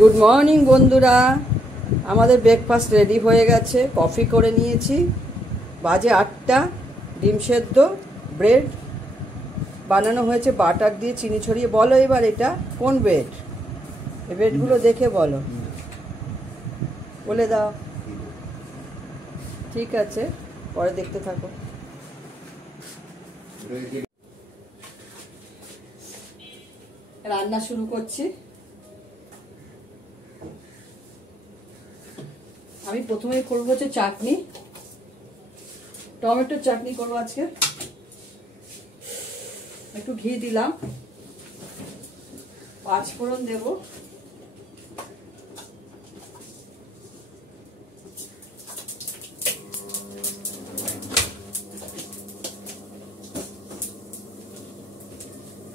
Good morning বন্ধুরা, আমাদের breakfast ready হয়ে গেছে। কফি করে নিয়েছি, বাজে 8টা। ডিম সেদ্ধ, ব্রেড বানানো হয়েছে বাটার দিয়ে, চিনি ছড়িয়ে। বলো এবার এটা কোন ব্রেড? এই ব্রেডগুলো দেখে বলো, বলে দাও। ঠিক আছে, পরে দেখতে থাকো। রান্না শুরু করছি। আমি প্রথমেই করবো হচ্ছে চাটনি, টমেটোর চাটনি করবো আজকে। একটু ঘি দিলাম, 5 ফোড়ন দেব,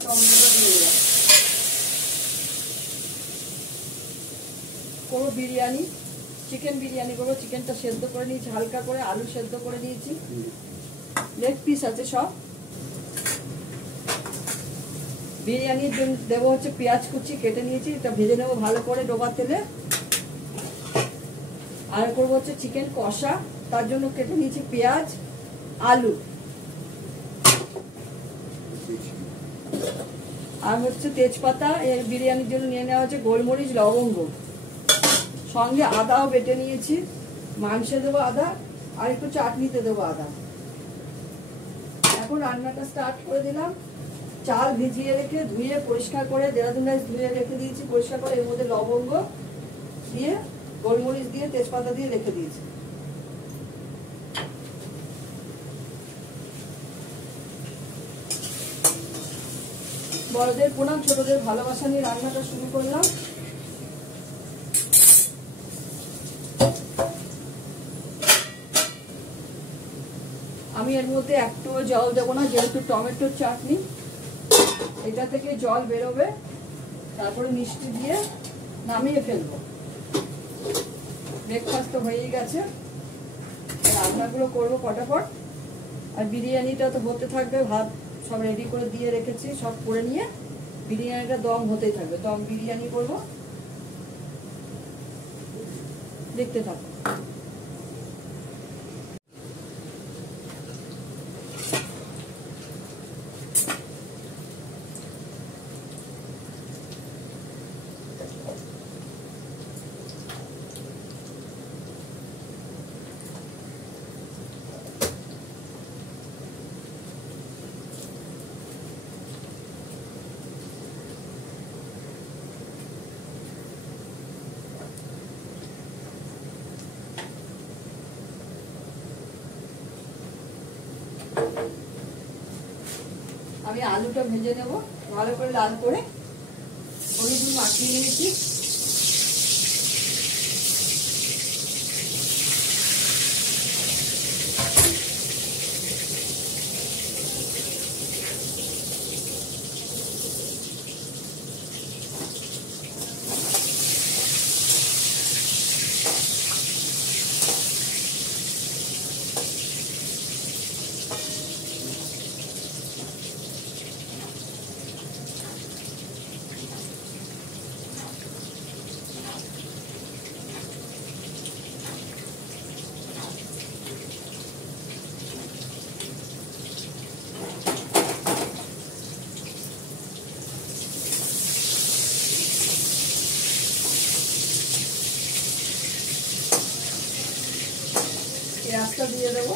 টমেটোটা দিয়ে দিলাম। করবো বিরিয়ানি, চিকেন বিরিয়ানি করবো। চিকেনটা সেদ্ধ করে নিয়েছি হালকা করে, আলু সেদ্ধ করে নিয়েছি, লেগ পিস আছে সব। বিরিয়ানির জন্য দেবো হচ্ছে পেঁয়াজ কুচি কেটে নিয়েছি, এটা ভেজে নেবো ভালো করে ডোবা তেলে। আর করবো হচ্ছে চিকেন কষা, তার জন্য কেটে নিয়েছি পেঁয়াজ আলু। আর হচ্ছে তেজপাতা, এই বিরিয়ানির জন্য নিয়ে নেওয়া হচ্ছে গোলমরিচ লবঙ্গ, সঙ্গে আদাও বেটে নিয়েছি। মাংসে দেবো আদা, আর একটু চাটনিতে দেবো আদা। এখন রান্নাটা স্টার্ট করে দিলাম। চাল ভিজিয়ে রেখে ধুয়ে পরিষ্কার করে, দেরাদুন রাইস ধুয়ে রেখে দিয়েছি পরিষ্কার করে। এর মধ্যে লবঙ্গ দিয়ে, গোলমরিচ দিয়ে, তেজপাতা দিয়ে রেখে দিয়েছি। বড়দের প্রণাম, ছোটদের ভালোবাসা নিয়ে রান্নাটা শুরু করলাম। আমি এর মধ্যে একটুও জল দেবো না, যেহেতু টমেটোর চাটনি, এটা থেকে জল বেরোবে। তারপরে মিষ্টি দিয়ে নামিয়ে ফেলবো। ব্রেকফাস্ট তো হয়েই গেছে, রান্নাগুলো করবো ফটাফট। আর বিরিয়ানিটা তো হতে থাকবে, ভাত সব রেডি করে দিয়ে রেখেছি, সব করে নিয়ে বিরিয়ানিটা দম হতেই থাকবে। দম বিরিয়ানি করবো, দেখতে থাকো। আমি আলুটা ভেজে নেব ভালো করে, লাল করে। হলুদ মাখিয়ে নিয়েছি। পেঁয়াজটা দিয়ে দেবো।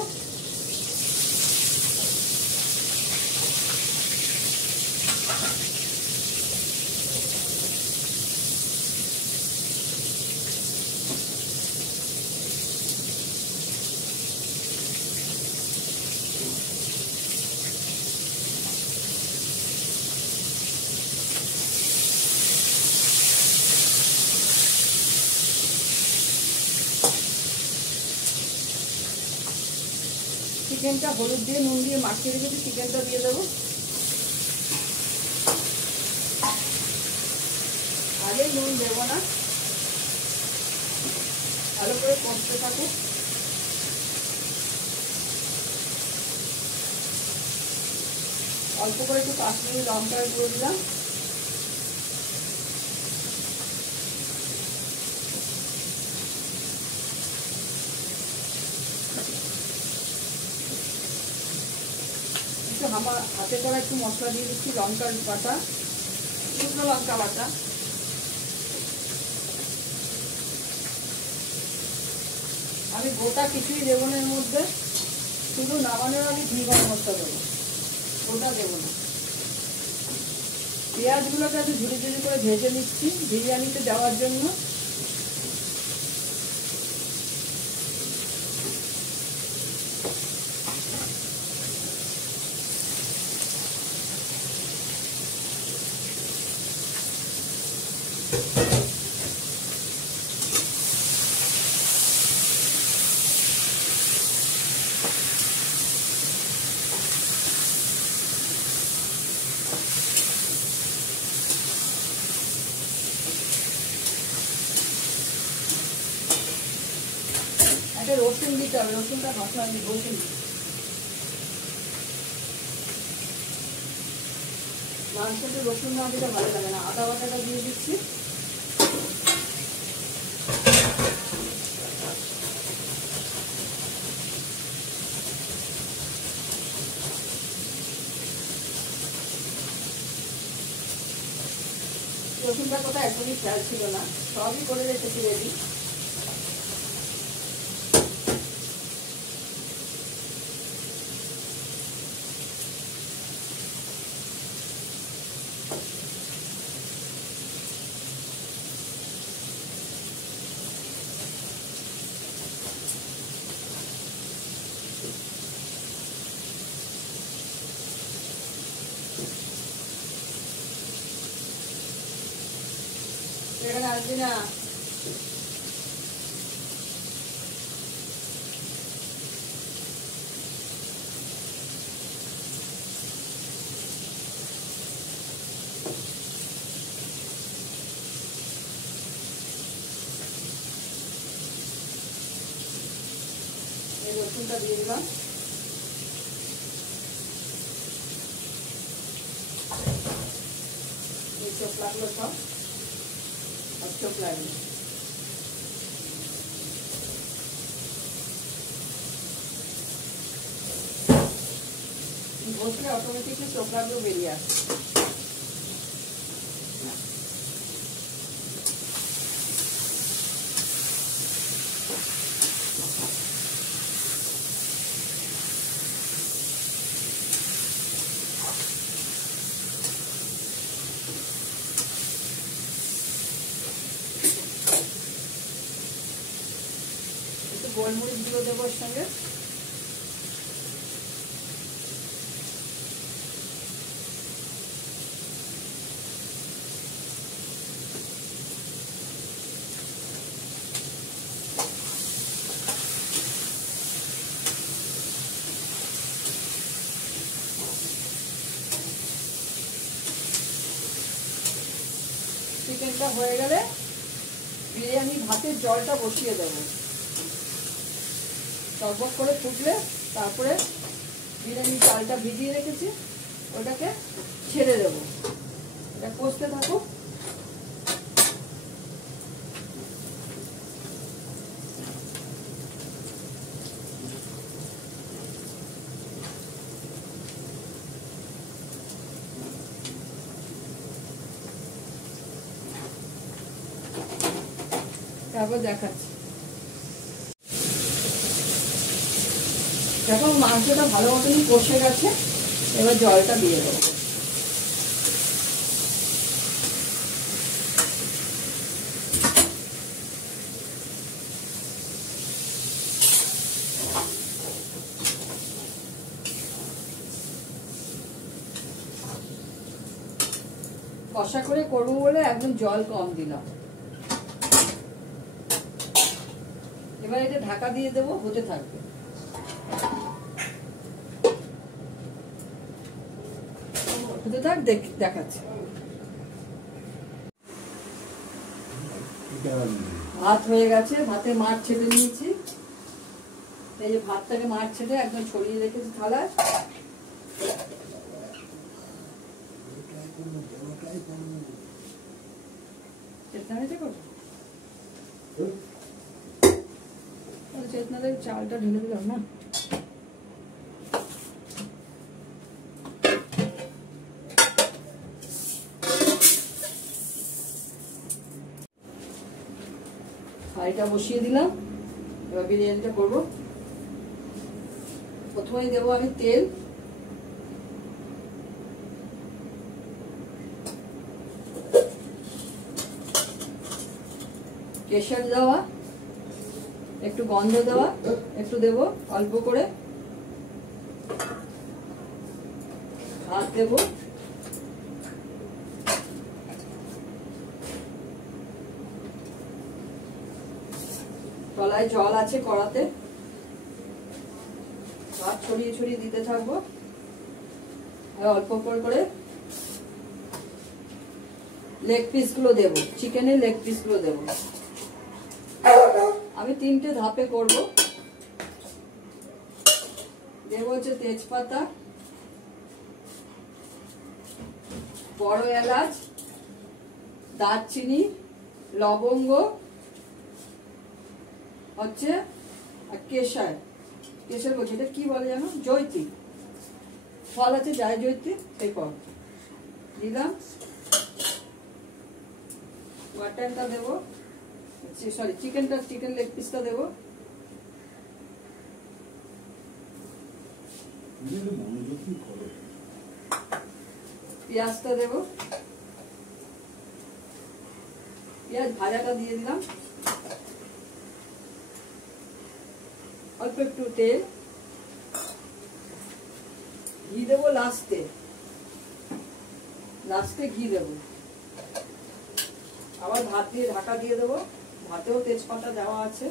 চিকেনটা হলুদ দিয়ে নুন দিয়ে মাখিয়ে রেখেছি, চিকেনটা দিয়ে দেবো। আগে নুন দেবো না, ভালো করে কষতে থাকুক। অল্প করে একটু কাশ্মীরি লঙ্কার গুঁড়ো দিলাম। হাতে করা একটু মশলা দিয়ে দিচ্ছি, লঙ্কার বাটা, শুকনো লঙ্কা বাটা, আমি গোটা কিছুই দেবো না এর মধ্যে, শুধু নামানোর আমি ঘি গরম মশলা দেবো, গোটা দেবো না। পেঁয়াজগুলোকে একটু ঝুড়ি ঝুড়ি করে ভেজে নিচ্ছি বিরিয়ানিতে দেওয়ার জন্য। একটা রসুন দিতে হবে, রসুনটা মশলা রসুন, মাংসতে রসুন না দিলে ভালো লাগে না। আদা বাটাটা দিয়ে দিচ্ছি, রসুনটা কোথায় একদমই খেয়াল ছিল না, সবই করে রেখেছি রেডি। এখানে আসবি না, এই রসুনটা দিয়ে দিলাম, এই চোখ লাগলো সব, আর চোখ লাগলো, বসলে অটোমেটিকলি চোখ লাগলো বেরিয়ে আসে। একটু গোলমরিচ গুঁড়ো দেবো এর সঙ্গে, চিকেনটা হয়ে গেলে বিরিয়ানি ভাতের জলটা বসিয়ে দেবো, টকবক করে ফুটলে তারপরে বিরিয়ানি চালটা ভিজিয়ে রেখেছি ওটাকে ছেড়ে দেবো, এটা কষতে থাকুক। তারপর দেখাচ্ছি। যখন মাংসটা ভালো মতনই কষে গেছে, এবার জলটা দিয়ে দেবো। কষা করে করবো বলে একদম জল কম দিলাম। এবার এটা ঢাকা দিয়ে দেবো, হতে থাকবে। হতে থাক, দেখাচ্ছি। ভাত হয়ে গেছে, ভাতে মাছ ছেড়ে নিয়েছি, এই যে ভাতটাকে মাছ ছেড়ে একদম ছড়িয়ে রেখেছি থালায়। চেতনাদের চালটা ঢেলে দিলাম না, হাঁড়িটা বসিয়ে দিলাম, এবার বিরিয়ানিটা করবো। প্রথমেই দেবো আমি তেল, কেশর দেওয়া, একটু গন্ধ দেওয়া, একটু দেবো অল্প করে, ভাত দেবো, তলায় জল আছে কড়াতে, ভাত ছড়িয়ে ছড়িয়ে দিতে থাকবো। আর অল্প করে লেগ পিস গুলো দেবো, চিকেনের লেগ পিস গুলো দেবো। আমি 3টে ধাপে করব। দেবো হচ্ছে তেজপাতা, বড় এলাচ, দারচিনি, লবঙ্গ হচ্ছে আর কেশর বলছে, এটা কি বলে জানো, জয়িত্রী ফল আছে, যায় জয়িত্রী, সেই ফল দিলাম। মাটনটা দেবো, সরি চিকেন লেগ পিসটা দেবো, পেঁয়াজটা দেবো, পেঁয়াজ ভাজাটা দিয়ে দিলাম, অল্প একটু তেল, ঘি দেবো লাস্টে ঘি দেবো। আবার ভাত দিয়ে ঢাকা দিয়ে দেবো, ভাতেও তেজপাতা দেওয়া আছে।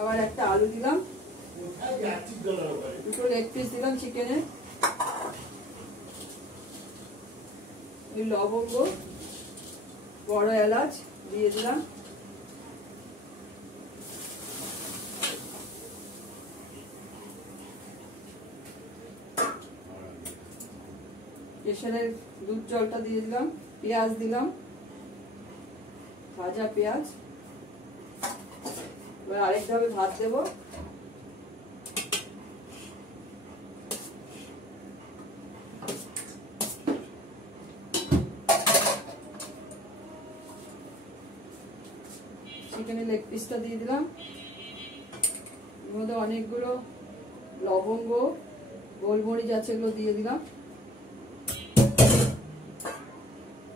আবার একটা আলু দিলাম, দুটো লেগ পিস দিলাম চিকেনের, ওই লবঙ্গ, বড় এলাচ দিয়ে দিলাম, কেশরের দুধ জলটা দিয়ে দিলাম, পেঁয়াজ দিলাম, ভাজা পেঁয়াজ। এবার আরেক ধাপে ভাত দেবো, চিকেনের লেগ পিসটা দিয়ে দিলাম, এর মধ্যে অনেকগুলো লবঙ্গ, গোলমরিচ আছে, এগুলো দিয়ে দিলাম,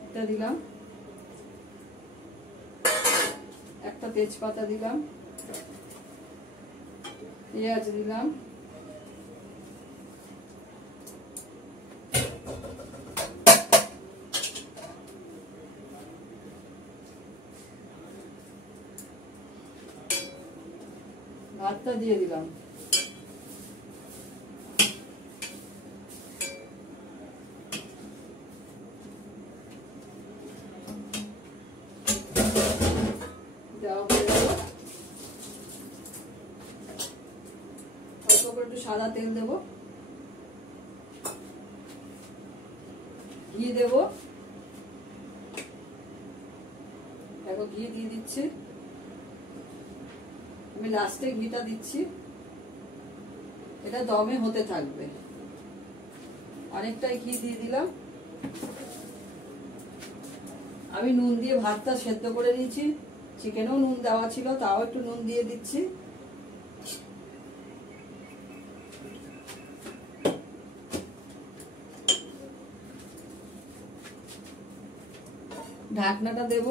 এটা দিলাম, একটা তেজপাতা দিলাম, পেঁয়াজ দিলাম, ভাতটা দিয়ে দিলাম, একটু সাদা তেল দেবো, ঘি দেবো, দেখো ঘি দিয়ে দিচ্ছি, আমি লাস্টে ঘিটা দিচ্ছি, এটা দমে হতে থাকবে। অনেকটাই ঘি দিয়ে দিলাম। আমি নুন দিয়ে ভাতটা সেদ্ধ করে নিয়েছি, চিকেনেও নুন দেওয়া ছিল, তাও একটু নুন দিয়ে দিচ্ছি। ঢাকনাটা দেব,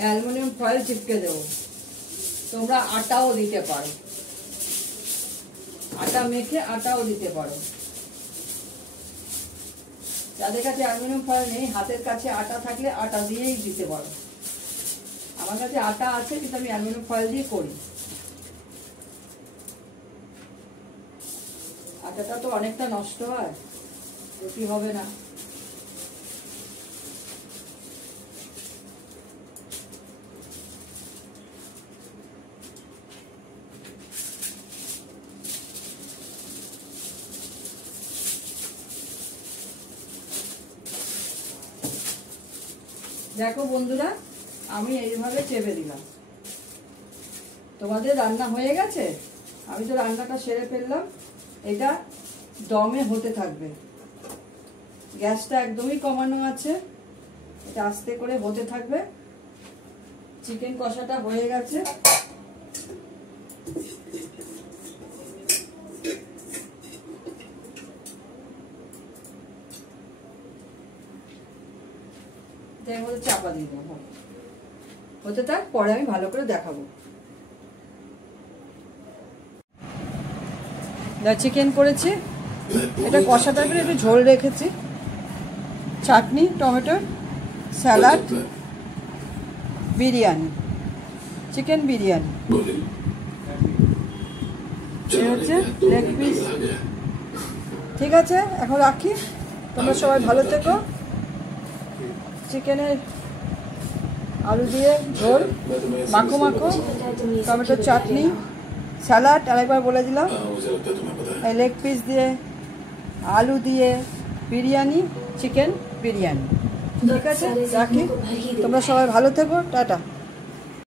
অ্যালুমিনিয়াম ফয়েল চিপকে দেবো। তোমরা আটাও দিতে পারো, আটা মেখে আটাও দিতে পারো। যাদের কাছে অ্যালুমিনিয়াম ফয়েল নেই, হাতের কাছে আটা থাকলে আটা দিয়েই দিতে পারো। আমার কাছে আটা আছে, কিন্তু আমি অ্যালুমিনিয়াম ফয়েল দিয়ে করি। আটাটা তো অনেকটা নষ্ট হয়, রুটি হবে না। দেখো বন্ধুরা, আমি এইভাবে চেপে দিলাম। তোমাদের রান্না হয়ে গেছে, আমি তো রান্নাটা সেরে ফেললাম। এটা দমে হতে থাকবে, গ্যাসটা একদমই কমানো আছে, এটা আস্তে করে হতে থাকবে। চিকেন কষাটা হয়ে গেছে। এর মধ্যে চাপা দিয়ে দেবো, হতে থাক, পরে আমি ভালো করে দেখাবো। চিকেন করেছি, এটা কষা টাইপের একটু ঝোল রেখেছি, chutney, tomato, salad, biryani, chicken biryani. এই হচ্ছে লেগ পিস। ঠিক আছে, এখন রাখি, তোমরা সবাই ভালো থেকো। চিকেনের আলু দিয়ে ঝোল, মাখো মাখো, টমেটোর চাটনি, স্যালাড, আরেকবার বলে দিলাম, এই লেগ পিস দিয়ে, আলু দিয়ে বিরিয়ানি, চিকেন বিরিয়ানি। ঠিক আছে, রাখি, তোমরা সবাই ভালো থেকো, টাটা।